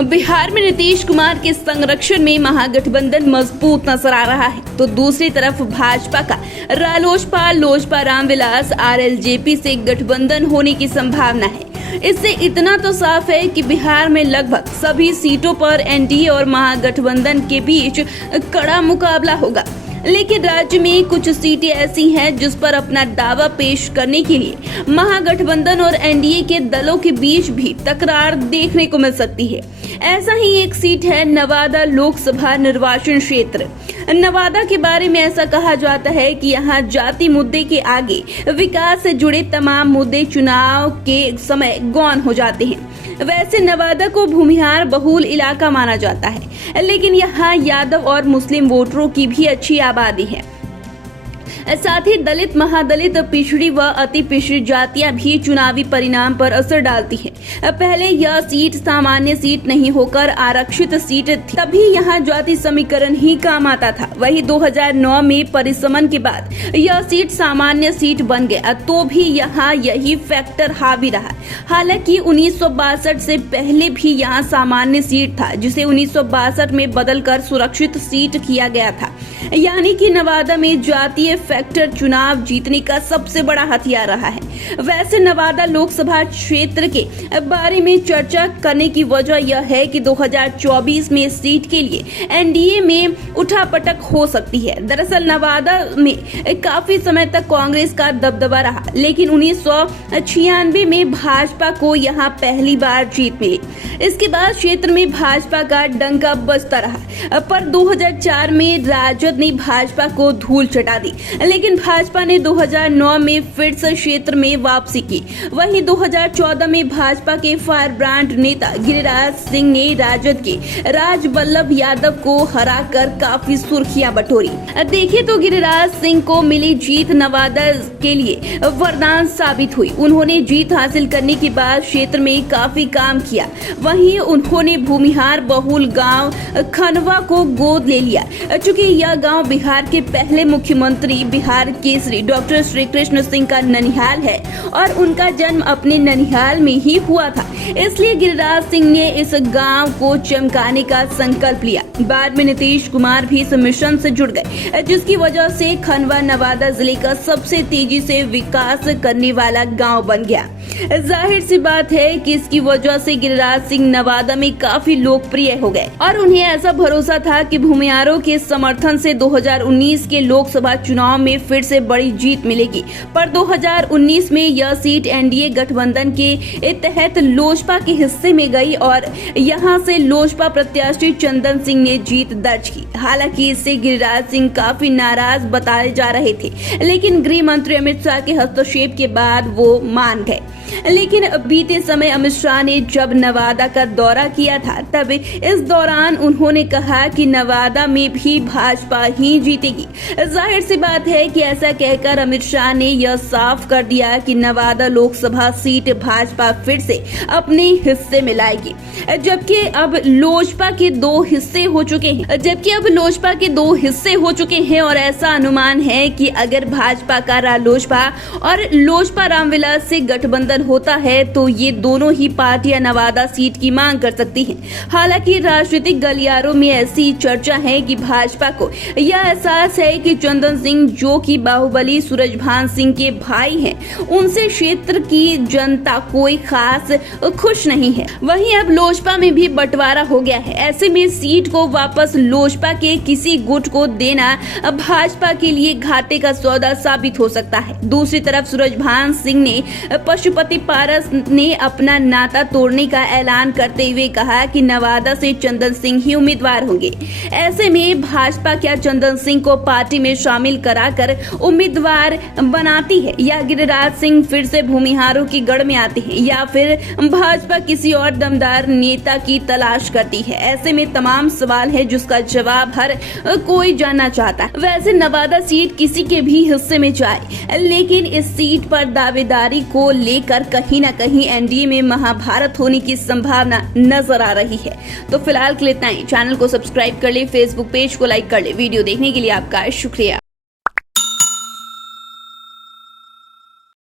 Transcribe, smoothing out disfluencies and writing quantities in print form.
बिहार में नीतीश कुमार के संरक्षण में महागठबंधन मजबूत नजर आ रहा है, तो दूसरी तरफ भाजपा का रालोसपा लोजपा रामविलास आरएलजेपी से गठबंधन होने की संभावना है। इससे इतना तो साफ है कि बिहार में लगभग सभी सीटों पर एनडीए और महागठबंधन के बीच कड़ा मुकाबला होगा। लेकिन राज्य में कुछ सीटें ऐसी हैं जिस पर अपना दावा पेश करने के लिए महागठबंधन और एनडीए के दलों के बीच भी तकरार देखने को मिल सकती है। ऐसा ही एक सीट है नवादा लोकसभा निर्वाचन क्षेत्र। नवादा के बारे में ऐसा कहा जाता है कि यहाँ जाति मुद्दे के आगे विकास से जुड़े तमाम मुद्दे चुनाव के समय गौन हो जाते हैं। वैसे नवादा को भूमिहार बहुल इलाका माना जाता है, लेकिन यहाँ यादव और मुस्लिम वोटरों की भी अच्छी आबादी है। साथ ही दलित, महादलित, पिछड़ी व अति पिछड़ी जातियां भी चुनावी परिणाम पर असर डालती हैं। पहले यह सीट सामान्य सीट नहीं होकर आरक्षित सीट थी, तभी यहाँ जाति समीकरण ही काम आता था। वही 2009 में परिसमन के बाद यह सीट सामान्य सीट बन गया, तो भी यहाँ यही फैक्टर हावी रहा। हालांकि 1962 से पहले भी यहाँ सामान्य सीट था, जिसे 1962 में बदलकर सुरक्षित सीट किया गया था। यानी कि नवादा में जातीय फैक्टर चुनाव जीतने का सबसे बड़ा हथियार रहा है। वैसे नवादा लोकसभा क्षेत्र के बारे में चर्चा करने की वजह यह है कि 2024 में इस सीट के लिए एनडीए में उठापटक हो सकती है। दरअसल नवादा में काफी समय तक कांग्रेस का दबदबा रहा, लेकिन 1996 में भाजपा को यहाँ पहली बार जीत मिली। इसके बाद क्षेत्र में भाजपा का डंका बजता रहा, पर 2004 में राजद ने भाजपा को धूल चटा दी, लेकिन भाजपा ने 2009 में फिर से क्षेत्र में वापसी की। वहीं 2014 में भाजपा के फायर ब्रांड नेता गिरिराज सिंह ने राजद के राजवल्लभ यादव को हराकर काफी सुर्खियां बटोरी। देखें तो गिरिराज सिंह को मिली जीत नवादा के लिए वरदान साबित हुई। उन्होंने जीत हासिल करने के बाद क्षेत्र में काफी काम किया। वहीं उन्होंने भूमिहार बहुल गांव खनवा को गोद ले लिया, चूंकि यह गांव बिहार के पहले मुख्यमंत्री बिहार केसरी डॉक्टर श्री कृष्ण सिंह का ननिहाल है और उनका जन्म अपने ननिहाल में ही हुआ था। इसलिए गिरिराज सिंह ने इस गांव को चमकाने का संकल्प लिया। बाद में नीतीश कुमार भी इस मिशन से जुड़ गए, जिसकी वजह से खनवा नवादा जिले का सबसे तेजी से विकास करने वाला गांव बन गया। जाहिर सी बात है कि इसकी वजह से गिरिराज सिंह नवादा में काफी लोकप्रिय हो गए और उन्हें ऐसा भरोसा था कि भूमिहारों के समर्थन से 2019 के लोकसभा चुनाव में फिर से बड़ी जीत मिलेगी। पर 2019 में यह सीट एनडीए गठबंधन के तहत लोजपा के हिस्से में गई और यहां से लोजपा प्रत्याशी चंदन सिंह ने जीत दर्ज की। हालांकि इससे गिरिराज सिंह काफी नाराज बताए जा रहे थे, लेकिन गृह मंत्री अमित शाह के हस्तक्षेप के बाद वो मान गए। लेकिन बीते समय अमित शाह ने जब नवादा का दौरा किया था, तब इस दौरान उन्होंने कहा कि नवादा में भी भाजपा ही जीतेगी। जाहिर सी बात है कि ऐसा कहकर अमित शाह ने यह साफ कर दिया कि नवादा लोकसभा सीट भाजपा फिर से अपने हिस्से में लाएगी, जबकि अब लोजपा के दो हिस्से हो चुके हैं और ऐसा अनुमान है कि अगर भाजपा का रालोसपा और लोजपा रामविलास से गठबंधन होता है तो ये दोनों ही पार्टियां नवादा सीट की मांग कर सकती हैं। हालांकि राजनीतिक गलियारों में ऐसी चर्चा है कि भाजपा को यह एहसास है कि चंदन सिंह, जो कि बाहुबली सूरजभान सिंह के भाई हैं, उनसे क्षेत्र की जनता कोई खास खुश नहीं है। वहीं अब लोजपा में भी बंटवारा हो गया है। ऐसे में सीट को वापस लोजपा के किसी गुट को देना भाजपा के लिए घाटे का सौदा साबित हो सकता है। दूसरी तरफ सूरजभान सिंह ने पशुपति पारस ने अपना नाता तोड़ने का ऐलान करते हुए कहा कि नवादा से चंदन सिंह ही उम्मीदवार होंगे। ऐसे में भाजपा क्या चंदन सिंह को पार्टी में शामिल कराकर उम्मीदवार बनाती है, या गिरिराज सिंह फिर से भूमिहारों की गढ़ में आते हैं, या फिर भाजपा किसी और दमदार नेता की तलाश करती है? ऐसे में तमाम सवाल है जिसका जवाब हर कोई जानना चाहता है। वैसे नवादा सीट किसी के भी हिस्से में जाए, लेकिन इस सीट पर दावेदारी को लेकर कहीं न कहीं एनडीए में महाभारत होने की संभावना नजर आ रही है। तो फिलहाल के लिए इतना ही। चैनल को सब्सक्राइब कर ले, फेसबुक पेज को लाइक कर ले। वीडियो देखने के लिए आपका शुक्रिया।